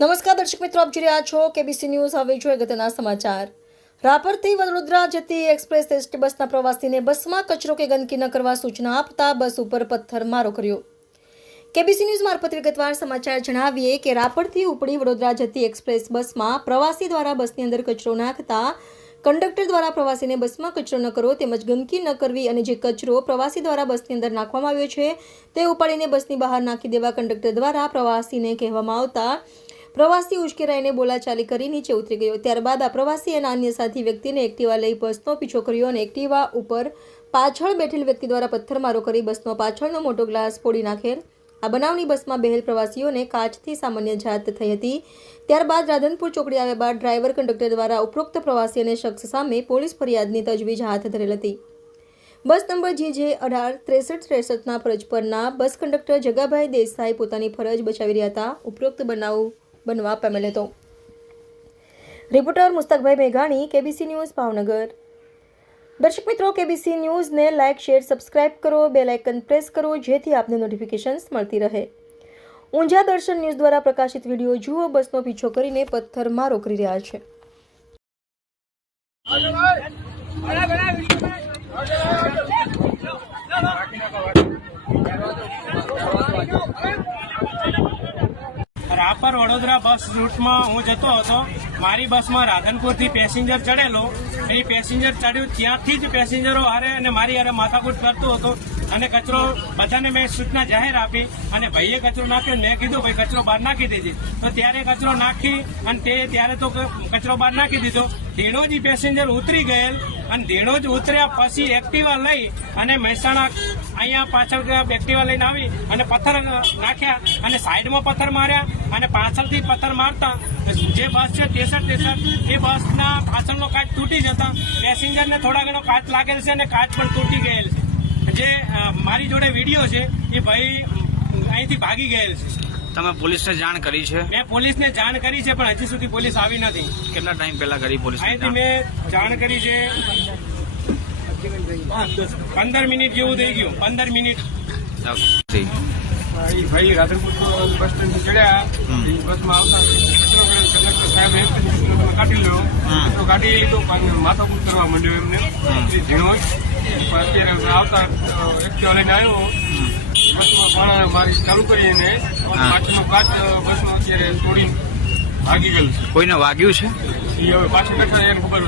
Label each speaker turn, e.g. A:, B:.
A: નમસ્કાર, દર્શક મિત્રો, આપ જોઈ રહ્યા છો કેબીસી ન્યૂઝ હવે જોઈએ ગતના સમાચાર. રાપરથી વડોદરા જતી એક્સપ્રેસ એસટી બસના પ્રવાસીને બસમાં કચરો કે ગંદકી ન કરવા સૂચના આપતા બસ ઉપર પથ્થરમારો કર્યો. કેબીસી ન્યૂઝ મારફત વિગતવાર સમાચાર જણાવીએ કે રાપરથી ઉપડી વડોદરા જતી એક્સપ્રેસ બસમાં પ્રવાસી દ્વારા બસની અંદર કચરો નાખતા કંડક્ટર દ્વારા પ્રવાસીને બસમાં કચરો ન કરવો તેમજ ગંદકી ન કરવી અને જે કચરો પ્રવાસી દ્વારા બસની અંદર નાખવામાં આવ્યો છે તે ઉપાડીને બસની બહાર નાખી દેવા કંડક્ટર દ્વારા પ્રવાસીને કહેવામાં આવતા પ્રવાસી ઉશ્કેરાઈને બોલાચાલી કરી નીચે ઉતરી ગયો. ત્યારબાદ આ પ્રવાસી અને અન્ય સાથી વ્યક્તિને એક્ટિવા લઈ બસનો પીછો કર્યો અને એક્ટિવા ઉપર પાછળ બેઠેલ વ્યક્તિ દ્વારા પથ્થરમારો કરી બસનો પાછળનો મોટો ગ્લાસ ફોડી નાખેલ. આ બનાવની બસમાં બેહેલ પ્રવાસીઓને કાચથી સામાન્ય જાત થઈ હતી. ત્યારબાદ રાધનપુર ચોકડી આવ્યા બાદ ડ્રાઈવર કંડક્ટર દ્વારા ઉપરોક્ત પ્રવાસી અને શખ્સ સામે પોલીસ ફરિયાદની તજવીજ હાથ ધરેલ હતી. બસ નંબર જે જે અઢાર ત્રેસઠ ત્રેસઠના ફરજ પરના બસ કંડક્ટર જગાભાઈ દેસાઈ પોતાની ફરજ બચાવી રહ્યા હતા. ઉપરોક્ત બનાવ બનવા પામેલ હતો રિપોર્ટર મુસ્તકભાઈ મેઘાણી કેબીસી ન્યૂઝ ભાવનગર દર્શક મિત્રો કેબીસી ન્યૂઝને લાઇક શેર સબસ્ક્રાઇબ કરો બે લાઇકન પ્રેસ કરો જેથી આપને નોટિફિકેશન્સ મળતી રહે ઊંઝા દર્શન ન્યૂઝ દ્વારા પ્રકાશિત વીડિયો જુઓ બસનો પીછો કરીને પથ્થર મારો કરી રહ્યા છે
B: રાપર વડોદરા બસ રૂટમાં હું જતો હતો. મારી બસમાં રાધનપુરથી પેસેન્જર ચડેલો. એ પેસેન્જર ચડ્યું. ત્યાંથી જ પેસેન્જરો હારે અને મારી હારે માથાકૂટ કરતો હતો. અને કચરો બધાને મેં સૂચના જાહેર આપી અને ભાઈએ કચરો નાખ્યો, મેં કીધું, ભાઈ, કચરો બહાર નાખી દેજે. તો ત્યારે કચરો નાખી અને તે ત્યારે તો કચરો બહાર નાખી દીધો. ધીણોજી પેસેન્જર ઉતરી ગયેલ અને ધીણોજ ઉતર્યા પછી એક્ટિવા લઈ અને મહેસાણા અહીંયા પાછળ એક્ટિવા લઈને આવી અને પથ્થર નાખ્યા અને સાઈડમાં પથ્થર માર્યા અને પાછળથી પથ્થર મારતા. જે બસ છે તેસઠ તેસઠ, એ બસના પાછળનો કાચ તૂટી જતા. પેસેન્જરને થોડા ઘણો કાચ લાગેલ છે અને કાચ પણ તૂટી ગયેલ છે. જે મારી જોડે વીડિયો છે એ ભાઈ અહીંથી ભાગી ગયેલ છે.
C: તમે પોલીસને જાણ કરી છે?
B: મેં પોલીસને જાણ કરી છે પણ હજી સુધી પોલીસ આવી નથી.
C: કેટલા ટાઈમ પહેલા કરી પોલીસ
B: અહીંથી મેં જાણ કરી છે પંદર મિનિટ જેવું થઈ ગયું પંદર મિનિટ.
D: ભાઈ રાધનપુર બસ સ્ટેન્ડ ચડ્યા. બસમાં આવતા કચરો સાહેબ કાઢી લો. તો ગાડી લીધો માથાકૂટ કરવા માંડ્યો એમને. એ ઝીણો અત્યારે આવતા એક્ટિવા લઈને આવ્યો. બસમાં પાણા મારી ચાલુ કરીને. પાછળનો કાચ બસમાં અત્યારે તોડીને ભાગી ગયેલ
C: કોઈને વાગ્યું છે?
D: એ હવે પાછળ એને ખબર